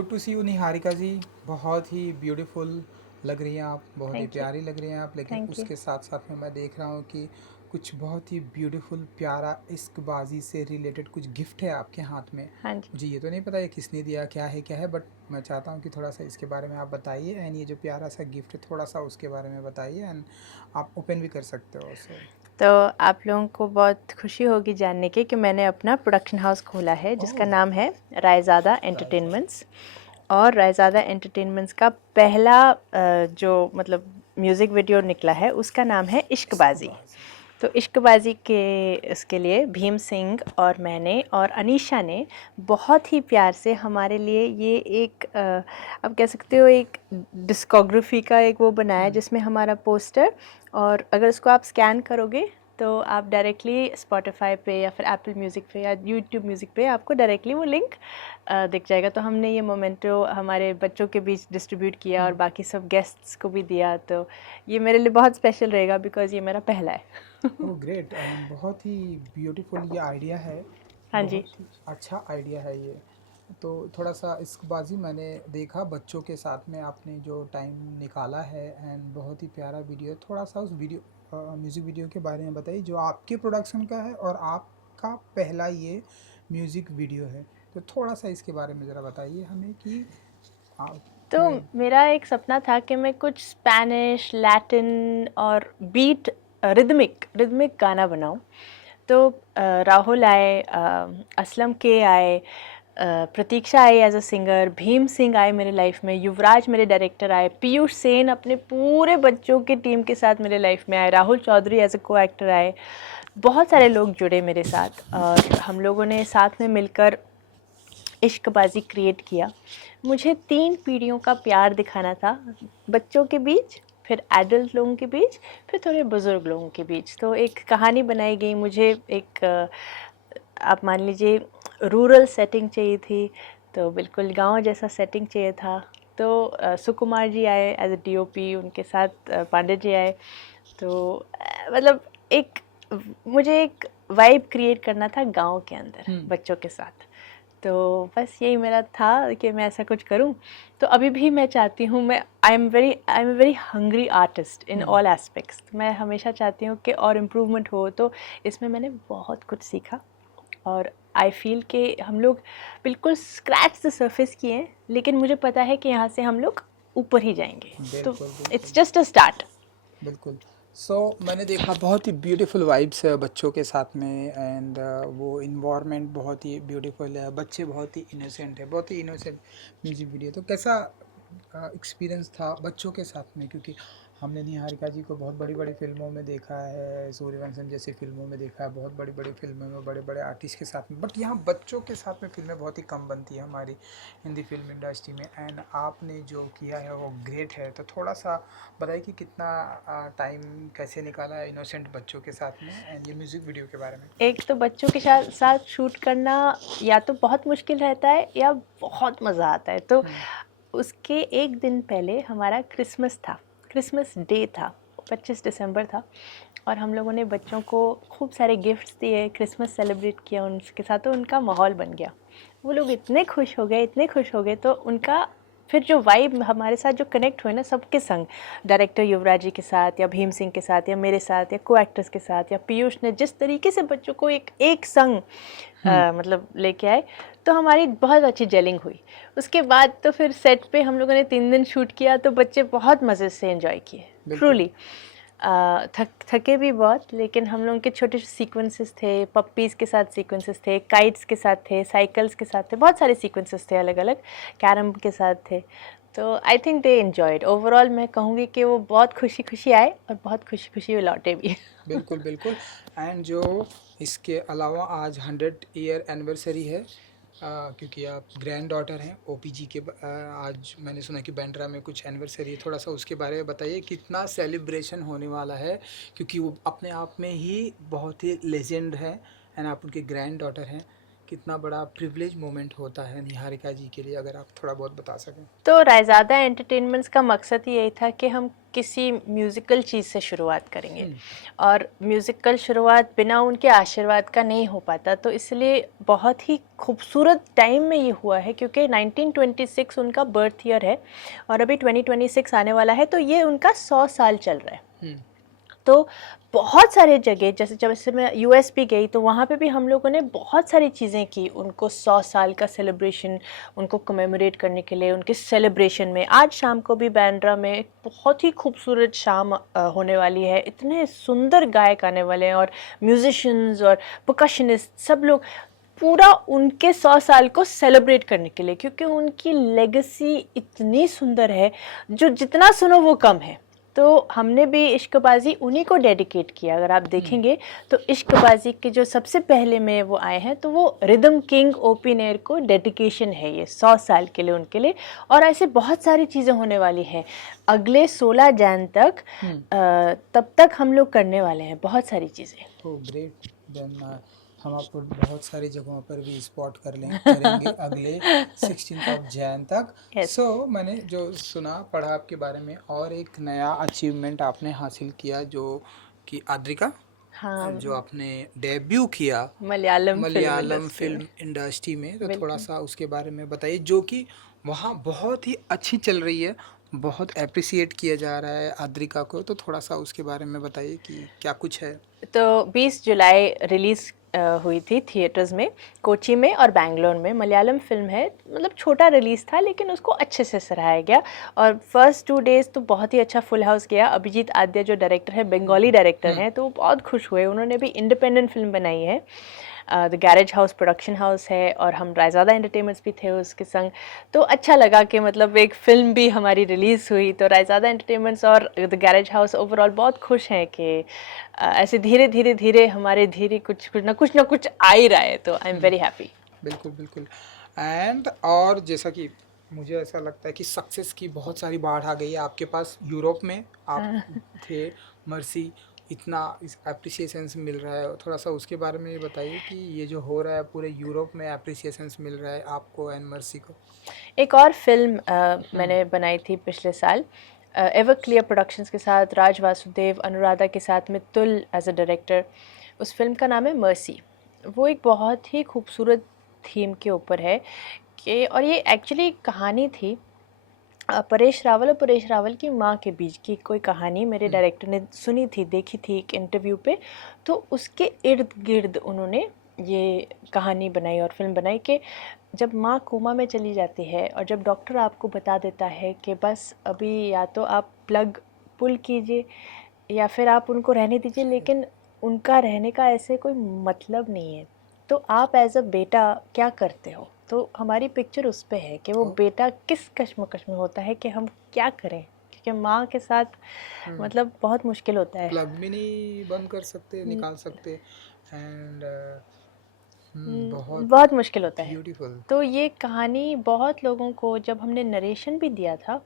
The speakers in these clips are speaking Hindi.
Good to see you Niharika ji. बहुत ही ब्यूटीफुल लग रही हैं आप, बहुत ही थैंक यू। प्यारी लग रही हैं आप, लेकिन थैंक यू। उसके साथ साथ में मैं देख रहा हूँ कि कुछ बहुत ही ब्यूटीफुल प्यारा इश्कबाजी से रिलेटेड कुछ गिफ्ट है आपके हाथ में। हाँ जी। मुझे ये तो नहीं पता ये किसने दिया, क्या है, बट मैं चाहता हूँ कि थोड़ा सा इसके बारे में आप बताइए। एंड ये जो प्यारा सा गिफ्ट है थोड़ा सा उसके बारे में बताइए, एंड आप ओपन भी कर सकते हो। सो तो आप लोगों को बहुत खुशी होगी जानने की कि मैंने अपना प्रोडक्शन हाउस खोला है जिसका ओह, नाम है रायज़ादा राइट। एंटरटेनमेंट्स। और रायज़ादा एंटरटेनमेंट्स का पहला जो मतलब म्यूज़िक वीडियो निकला है उसका नाम है इश्कबाज़ी। इश्कबाजी। तो इश्कबाज़ी के इसके लिए भीम सिंह और मैंने और अनीशा ने बहुत ही प्यार से हमारे लिए ये एक आप कह सकते हो एक डिस्कोग्राफी का एक वो बनाया जिसमें हमारा पोस्टर, और अगर उसको आप स्कैन करोगे तो आप डायरेक्टली स्पॉटिफाई पे या फिर एप्पल म्यूज़िक पे या यूट्यूब म्यूज़िक पे आपको डायरेक्टली वो लिंक दिख जाएगा। तो हमने ये मोमेंटो हमारे बच्चों के बीच डिस्ट्रीब्यूट किया और बाकी सब गेस्ट्स को भी दिया। तो ये मेरे लिए बहुत स्पेशल रहेगा बिकॉज़ ये मेरा पहला है। ओह ग्रेट, एंड बहुत ही ब्यूटीफुल ये आइडिया है। हाँ जी। बहुत ही अच्छा आइडिया है ये। तो थोड़ा सा इश्कबाजी मैंने देखा बच्चों के साथ में, आपने जो टाइम निकाला है, एंड बहुत ही प्यारा वीडियो। थोड़ा सा उस वीडियो म्यूज़िक वीडियो के बारे में बताइए जो आपके प्रोडक्शन का है और आपका पहला ये म्यूज़िक वीडियो है। तो थोड़ा सा इसके बारे में ज़रा बताइए हमें कि तो आपने। मेरा एक सपना था कि मैं कुछ स्पेनिश, लैटिन और बीट रिदमिक रिदमिक गाना बनाऊं। तो राहुल आए, असलम के आए, प्रतीक्षा आई as a singer, Bhim Singh आए मेरे लाइफ में, युवराज मेरे डायरेक्टर आए, पीयूष सेन अपने पूरे बच्चों की टीम के साथ मेरे लाइफ में आए, राहुल चौधरी एज अ को एक्टर आए। बहुत सारे लोग जुड़े मेरे साथ और हम लोगों ने साथ में मिलकर इश्कबाजी क्रिएट किया। मुझे 3 पीढ़ियों का प्यार दिखाना था, बच्चों के बीच, फिर एडल्ट लोगों के बीच, फिर थोड़े बुज़ुर्ग लोगों के बीच। तो एक कहानी बनाई गई। मुझे एक आप मान लीजिए रूरल सेटिंग चाहिए थी, तो बिल्कुल गाँव जैसा सेटिंग चाहिए था। तो सुकुमार जी आए एज अ डीओपी, उनके साथ पांडे जी आए। तो मतलब एक मुझे एक वाइब क्रिएट करना था गाँव के अंदर हम्म। बच्चों के साथ। तो बस यही मेरा था कि मैं ऐसा कुछ करूं। तो अभी भी मैं चाहती हूँ, मैं I am very hungry artist in hmm. All aspects. तो मैं हमेशा चाहती हूँ कि और इम्प्रूवमेंट हो। तो इसमें मैंने बहुत कुछ सीखा और आई फील कि हम लोग बिल्कुल स्क्रैच द सरफेस किए हैं, लेकिन मुझे पता है कि यहाँ से हम लोग ऊपर ही जाएंगे। तो बिल्कुल इट्स बिल्कुल जस्ट अ स्टार्ट। बिल्कुल। सो मैंने देखा बहुत ही ब्यूटीफुल वाइब्स है बच्चों के साथ में, एंड वो इन्वायरमेंट बहुत ही ब्यूटीफुल है, बच्चे बहुत ही इनोसेंट है, बहुत ही इनोसेंट म्यूज़िक वीडियो। तो कैसा एक्सपीरियंस था बच्चों के साथ में? क्योंकि हमने निहारिका जी को बहुत बड़ी बड़ी फिल्मों में देखा है, सूर्यवंशम जैसी फिल्मों में देखा है, बहुत बड़ी बड़ी फिल्मों में बड़े बड़े आर्टिस्ट के साथ में, बट यहाँ बच्चों के साथ में फिल्में बहुत ही कम बनती है हमारी हिंदी फिल्म इंडस्ट्री में। एंड आपने जो किया है वो ग्रेट है। तो थोड़ा सा बताइए कि कितना टाइम कैसे निकाला है इनोसेंट बच्चों के साथ में, एंड ये म्यूज़िक वीडियो के बारे में। एक तो बच्चों के साथ साथ शूट करना या तो बहुत मुश्किल रहता है या बहुत मज़ा आता है। तो हम्म। उसके एक दिन पहले हमारा क्रिसमस था, क्रिसमस डे था, 25 दिसंबर था। और हम लोगों ने बच्चों को खूब सारे गिफ्ट्स दिए, क्रिसमस सेलिब्रेट किया उनके साथ। तो उनका माहौल बन गया, वो लोग इतने खुश हो गए, इतने खुश हो गए। तो उनका फिर जो वाइब हमारे साथ जो कनेक्ट हुए ना सबके संग, डायरेक्टर युवराज जी के साथ या भीम सिंह के साथ या मेरे साथ या को एक्टर्स के साथ या पीयूष ने जिस तरीके से बच्चों को एक एक संग हम्म। मतलब लेके आए, तो हमारी बहुत अच्छी जेलिंग हुई। उसके बाद तो फिर सेट पे हम लोगों ने 3 दिन शूट किया, तो बच्चे बहुत मज़े से एंजॉय किए बिल्कुल। ट्रूली। थके भी बहुत, लेकिन हम लोगों के छोटे सीक्वेंसेस थे, पप्पीज़ के साथ सीक्वेंसेस थे, काइट्स के साथ थे, साइकिल्स के साथ थे, बहुत सारे सीक्वेंसेस थे अलग अलग, कैरम के साथ थे। तो I think they enjoyed. Overall मैं कहूँगी कि वो बहुत खुशी खुशी आए और बहुत खुशी खुशी लौटे भी। बिल्कुल बिल्कुल। एंड जो इसके अलावा आज 100 ईयर एनिवर्सरी है, क्योंकि आप ग्रैंड डॉटर हैं ओपीजी के। आज मैंने सुना कि बैंड्रा में कुछ एनिवर्सरी है, थोड़ा सा उसके बारे में बताइए कितना सेलिब्रेशन होने वाला है, क्योंकि वो अपने आप में ही बहुत ही लेजेंड है, एंड आप उनके ग्रैंड डॉटर हैं। कितना बड़ा प्रिविलेज मोमेंट होता है निहारिका जी के लिए, अगर आप थोड़ा बहुत बता सकें। तो रायज़ादा एंटरटेनमेंट्स का मकसद ही यही था कि हम किसी म्यूज़िकल चीज़ से शुरुआत करेंगे, और म्यूज़िकल शुरुआत बिना उनके आशीर्वाद का नहीं हो पाता। तो इसलिए बहुत ही खूबसूरत टाइम में ये हुआ है, क्योंकि 1926 उनका बर्थ ईयर है और अभी 2026 आने वाला है, तो ये उनका 100 साल चल रहा है। तो बहुत सारे जगह, जैसे मैं यूएस भी गई, तो वहाँ पे भी हम लोगों ने बहुत सारी चीज़ें की उनको 100 साल का सेलिब्रेशन, उनको कमेमोरेट करने के लिए उनके सेलिब्रेशन में। आज शाम को भी बैंड्रा में एक बहुत ही खूबसूरत शाम होने वाली है, इतने सुंदर गायक आने वाले हैं, और म्यूजिशियंस और परकशनिस्ट सब लोग पूरा उनके 100 साल को सेलिब्रेट करने के लिए, क्योंकि उनकी लेगेसी इतनी सुंदर है, जो जितना सुनो वो कम है। तो हमने भी इश्कबाज़ी उन्हीं को डेडिकेट किया। अगर आप देखेंगे तो इश्कबाज़ी के जो सबसे पहले में वो आए हैं, तो वो रिदम किंग ओपी नेर को डेडिकेशन है ये 100 साल के लिए उनके लिए। और ऐसे बहुत सारी चीज़ें होने वाली हैं अगले 16 जैन तक। तब तक हम लोग करने वाले हैं बहुत सारी चीज़ें। तो ग्रेट, देन हम आपको बहुत सारी जगहों पर भी स्पॉट करेंगे अगले 16 जैन तक। Yes. सो मैंने जो सुना पढ़ा आपके बारे में, और एक नया अचीवमेंट आपने हासिल किया, जो कि आद्रिका, हाँ, जो आपने डेब्यू किया मलयालम फिल्म इंडस्ट्री में, तो बिल्कुल। थोड़ा सा उसके बारे में बताइए, जो कि वहाँ बहुत ही अच्छी चल रही है, बहुत अप्रिसिएट किया जा रहा है आद्रिका को, तो थोड़ा सा उसके बारे में बताइए कि क्या कुछ है। तो 20 जुलाई रिलीज़ हुई थी थिएटर्स में, कोची में और बेंगलोर में। मलयालम फिल्म है, मतलब छोटा रिलीज़ था, लेकिन उसको अच्छे से सराहा गया। और फर्स्ट 2 डेज़ तो बहुत ही अच्छा फुल हाउस गया। अभिजीत आद्य जो डायरेक्टर है, बंगाली डायरेक्टर हैं, तो वो बहुत खुश हुए। उन्होंने भी इंडिपेंडेंट फिल्म बनाई है, the garage house production house है, और हम रायज़ादा एंटरटेनमेंट्स भी थे उसके संग। तो अच्छा लगा कि मतलब एक फ़िल्म भी हमारी रिलीज़ हुई। तो रायज़ादा एंटरटेनमेंट्स और द गैरेज हाउस ओवरऑल बहुत खुश हैं कि ऐसे धीरे धीरे हमारे धीरे कुछ ना कुछ आ ही रहा है। तो आई एम वेरी हैप्पी। बिल्कुल बिल्कुल। एंड और जैसा कि मुझे ऐसा लगता है कि सक्सेस की बहुत सारी बाढ़ आ गई है आपके पास। यूरोप में आप थे, मर्सी, इतना इस अप्रिसिएशंस मिल रहा है, थोड़ा सा उसके बारे में ये बताइए कि ये जो हो रहा है पूरे यूरोप में अप्रिसिएशंस मिल रहा है आपको एंड मर्सी को। एक और फिल्म मैंने बनाई थी पिछले साल एवर क्लियर प्रोडक्शंस के साथ, राज वासुदेव, अनुराधा के साथ, मित्तुल एज अ डायरेक्टर। उस फिल्म का नाम है मर्सी। वो एक बहुत ही खूबसूरत थीम के ऊपर है कि, और ये एक्चुअली कहानी थी परेश रावल और परेश रावल की माँ के बीच की कोई कहानी। मेरे डायरेक्टर ने सुनी थी, देखी थी एक इंटरव्यू पे, तो उसके इर्द गिर्द उन्होंने ये कहानी बनाई और फिल्म बनाई कि जब माँ कोमा में चली जाती है और जब डॉक्टर आपको बता देता है कि बस अभी या तो आप प्लग पुल कीजिए या फिर आप उनको रहने दीजिए, लेकिन उनका रहने का ऐसे कोई मतलब नहीं है, तो आप एज अ बेटा क्या करते हो। तो हमारी पिक्चर उस पे है कि वो बेटा किस कश्मकश में होता है कि हम क्या करें, क्योंकि माँ के साथ मतलब बहुत मुश्किल होता है। प्लग भी नहीं बंद कर सकते, निकाल सकते, एंड बहुत बहुत मुश्किल होता है। ब्यूटीफुल। तो ये कहानी बहुत लोगों को, जब हमने नरेशन भी दिया था,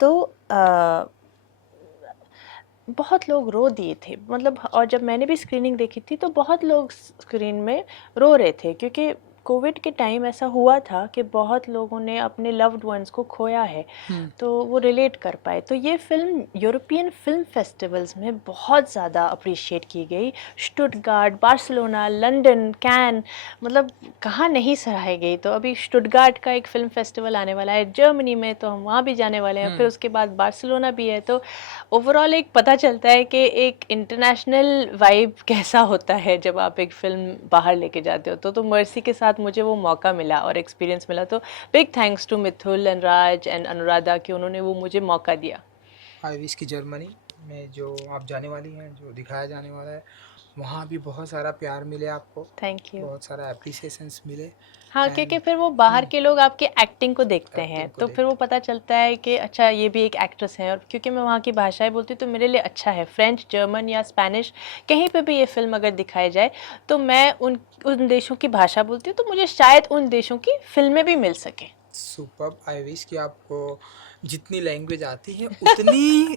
तो बहुत लोग रो दिए थे, मतलब। और जब मैंने भी स्क्रीनिंग देखी थी तो बहुत लोग स्क्रीन में रो रहे थे, क्योंकि कोविड के टाइम ऐसा हुआ था कि बहुत लोगों ने अपने लव्ड वंस को खोया है, तो वो रिलेट कर पाए। तो ये फिल्म यूरोपियन फिल्म फेस्टिवल्स में बहुत ज़्यादा अप्रिशिएट की गई। स्टुटगार्ट, बार्सिलोना, लंदन, कैन, मतलब कहाँ नहीं सराही गई। तो अभी स्टुटगार्ट का एक फ़िल्म फेस्टिवल आने वाला है जर्मनी में, तो हम वहाँ भी जाने वाले हैं। फिर उसके बाद बार्सिलोना भी है। तो ओवरऑल एक पता चलता है कि एक इंटरनेशनल वाइब कैसा होता है जब आप एक फ़िल्म बाहर लेके जाते हो। तो मर्सी के साथ मुझे वो मौका मिला और एक्सपीरियंस मिला। तो big thanks to Mithul and Raj and Anuradha कि उन्होंने वो मुझे मौका दिया। आई विश की जर्मनी में जो आप जाने वाली हैं, जो दिखाया जाने वाला है, वहाँ भी बहुत सारा प्यार मिले आपको, थैंक यू। बहुत सारा अप्रिसिएशंस मिले, हाँ, एंड क्योंकि फिर वो बाहर के लोग आपके एक्टिंग को देखते हैं, एक्टिंग को तो फिर वो देखते पता चलता है कि अच्छा ये भी एक एक्ट्रेस है। और क्योंकि मैं वहाँ की भाषाएं बोलती हूँ तो मेरे लिए अच्छा है। फ्रेंच, जर्मन या स्पेनिश, कहीं पे भी ये फिल्म अगर दिखाई जाए तो मैं उन देशों की भाषा बोलती हूँ, तो मुझे शायद उन देशों की फिल्में भी मिल सके। सुपर्ब। आई विश कि आपको जितनी लैंग्वेज आती है उतनी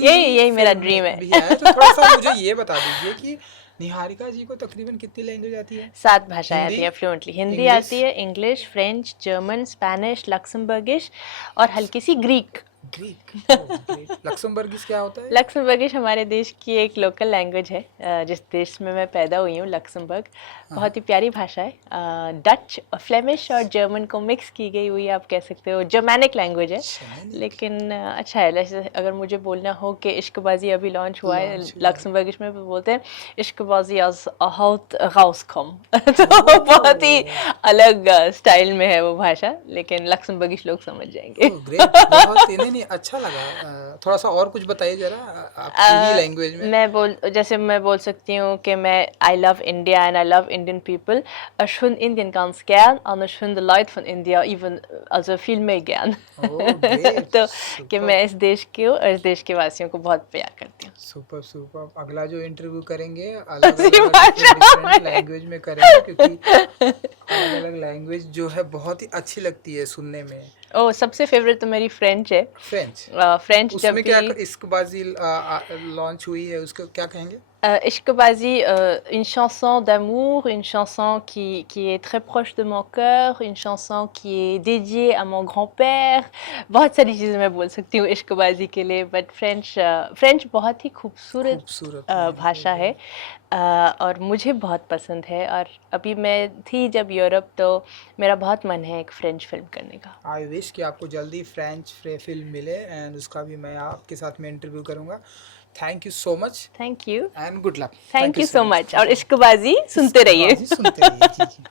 यही यही मेरा फिल्म ड्रीम में है। भी आए। तो थोड़ा सा मुझे ये बता दीजिए कि निहारिका जी को तकरीबन कितनी लैंग्वेज आती है? 7 भाषाएं हिंदी, आती है फ्लुएंटली। हिंदी इंग्लिश, आती है, English, French, German, Spanish, Luxembourgish और हल्की सी Greek. Greek. Oh great. Luxembourgish क्या होता है? लक्समबर्गिश हमारे देश की एक लोकल लैंग्वेज है, जिस देश में मैं पैदा हुई हूँ, लक्समबर्ग। बहुत ही प्यारी भाषा है। डच, फ्लेमिश और जर्मन को मिक्स की गई हुई आप कह सकते हो, जर्मैनिक लैंग्वेज है। शैनिक। लेकिन अच्छा है। जैसे अगर मुझे बोलना हो कि इश्कबाजी अभी लॉन्च हुआ है लॉन्च हुआ है। लक्समबर्गिश में, वो बोलते हैं इश्कबाजी आज हाउट राउसकम। तो बहुत ही अलग स्टाइल में है वो भाषा, लेकिन लक्समबर्गिश लोग समझ जाएंगे। Oh great. बहुत नहीं नहीं अच्छा लगा। थोड़ा सा और कुछ बताइए जरा आपकी ही लैंग्वेज में। मैं बोल सकती हूँ कि मैं I love India and I love Indian people. Ich finde Indien ganz gern und ich finde Leute von India even, also viel mehr gern. Oh great. तो कि सुपर मैं इस देश की हूँ और इस देश के वासियों को बहुत प्यार करती हूँ. Super super. अगला जो इंटरव्यू करेंगे अलग उसी अलग भाषा डिफरेंट में. लैंग्वेज में करेंगे, क्योंकि अलग अलग लैंग्वेज जो है बहुत ही अच्छी लगती है सुनने में। ओह, सबसे फेवरेट तो मेरी फ्रेंच है. फ्रेंच। फ्रेंच जब उसमें क्या भी इश्कबाजी लॉन्च हुई है, उसको क्या कहेंगे? Ishkobazi, une chanson d'amour, une chanson qui est très proche de mon cœur, une chanson qui est dédiée à mon grand-père. बहुत सारी चीज़ें मैं बोल सकती हूँ इश्कोबाजी के लिए, बट फ्रेंच बहुत ही खूबसूरत खूबसूरत भाषा है, और मुझे बहुत पसंद है. और अभी मैं थी जब यूरोप, तो मेरा बहुत मन है एक फ्रेंच फिल्म करने का. आई विश कि आपको जल्दी फ्रेंच फिल्म मिले एंड उसका भी मैं आपके साथ में इंटरव्यू करूँगा। Thank you so much thank you. And good luck. Thank you so much. और इश्कोबाजी सुनते रहिए. सुनते रहिए। जी जी।